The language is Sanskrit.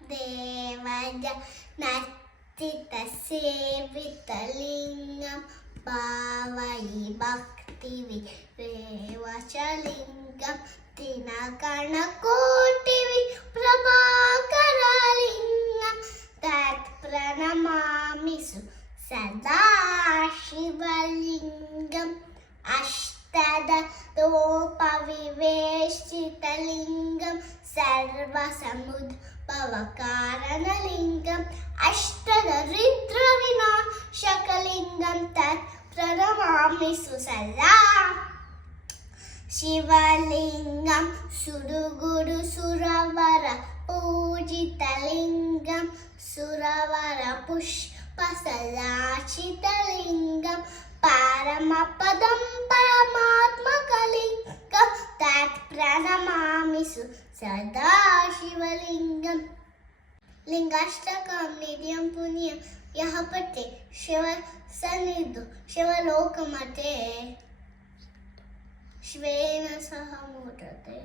देवज नर्तितसेवितलिङ्गं भावयि भक्तिविरेवचलिङ्गं दिनकणकोटिविप्रभाकरलिङ्गं तत्प्रणमामि सदा शिवलिङ्गम् अष्टदलोपविवेशितलिङ्गं सर्वसमुद्भवकारणलिङ्गम् अष्टदरिद्रविनाशकलिङ्गं तत् प्रणमामि सदा शिवलिङ्गं सुरगुरुसुरवर पूजितलिङ्गं सुरवर पुष्पसलाचितलिङ्गं परमपदं परमात्मकलिङ्गं तत् प्रणमामि सदा शिवलिङ्गम् लिङ्गाष्टकं नित्यं पुण्यं यः पठे शिवसन्निधौ शिवलोकमते शिवेन सह मोदते।